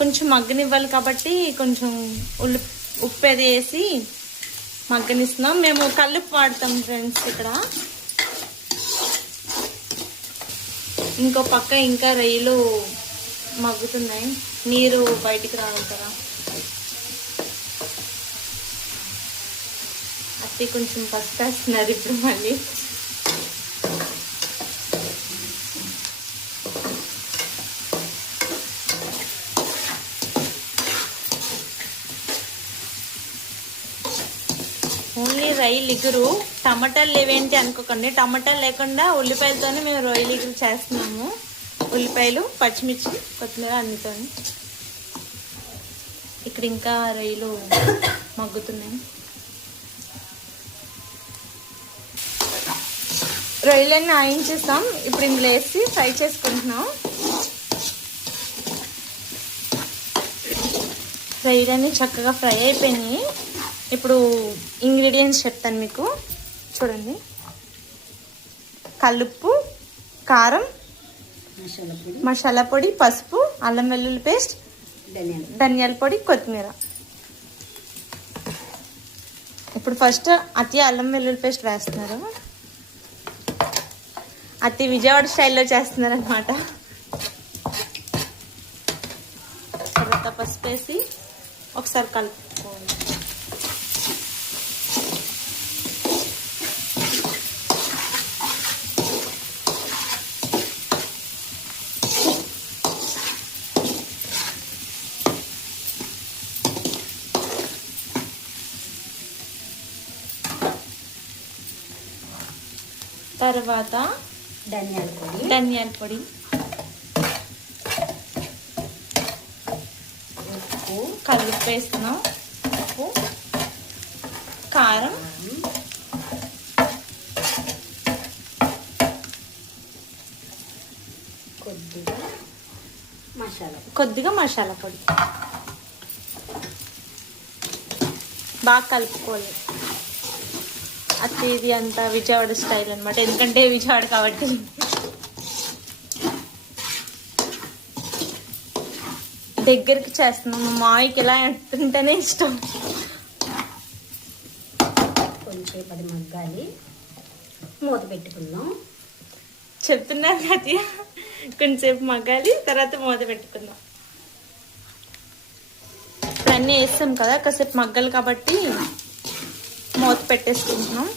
కొంచెం మగ్గనివ్వాలి కాబట్టి కొంచెం ఉప్పు అది వేసి మగ్గనిస్తున్నాం. మేము కల్లుప్పు వాడతాం ఫ్రెండ్స్ ఇక్కడ. ఇంకో పక్క ఇంకా రొయ్యలు మగ్గుతున్నాయి, నీరు బయటికి రావాలి కదా. అట్టి కొంచెం పసుపు వేస్తున్నారు ఇప్పుడు మళ్ళీ. ఓన్లీ రొయ్యలు ఇగురు, టమాటాలు లేవేంటి అనుకోకండి. టమాటాలు లేకుండా ఉల్లిపాయలతోనే మేము రొయ్యలు ఇగురు చేస్తున్నాము. ఉల్లిపాయలు, పచ్చిమిర్చి, కొత్తిమీర అన్నితో. ఇక్కడ ఇంకా రొయ్యలు మగ్గుతున్నాయి. రొయ్యలన్నీ ఆయించేస్తాం. ఇప్పుడు ఇందులో వేసి ఫ్రై చేసుకుంటున్నాం. రొయ్యలన్నీ చక్కగా ఫ్రై అయిపోయినాయి. ఇప్పుడు ఇంగ్రీడియంట్స్ చెప్తాను మీకు, చూడండి. కల్లుప్పు, కారం, మసాలా పొడి, పసుపు, అల్లం వెల్లుల్లి పేస్ట్, ధనియాల పొడి, కొత్తిమీర. ఇప్పుడు ఫస్ట్ అతి అల్లం వెల్లుల్లి పేస్ట్ వేస్తున్నారు. అతి విజయవాడ స్టైల్లో చేస్తున్నారు అనమాట. తర్వాత పసుపు వేసి ఒకసారి కలుపుకోవాలి. తర్వాత ధనియాల పొడి, ఉప్పు, కల్లుప్పు వేస్తున్నాం, ఉప్పు, కారం, కొద్దిగా మసాలా పొడి. బాగా కలుపుకోవాలి. అది ఇది అంతా విజయవాడ స్టైల్ అనమాట, ఎందుకంటే విజయవాడ కాబట్టి. దగ్గరికి చేస్తున్నాం. మా మావికి ఇలా తింటేనే ఇష్టం. కొంచెంసేపు మగ్గాలి, మూత పెట్టుకుందాం. చెప్తున్నాను అది, కొంచెంసేపు మగ్గాలి, తర్వాత మూత పెట్టుకుందాం. ఇప్పుడు అన్నీ వేస్తాం కదా, కాసేపు మగ్గాలి కాబట్టి మూత పెట్టేసుకుంటున్నాం.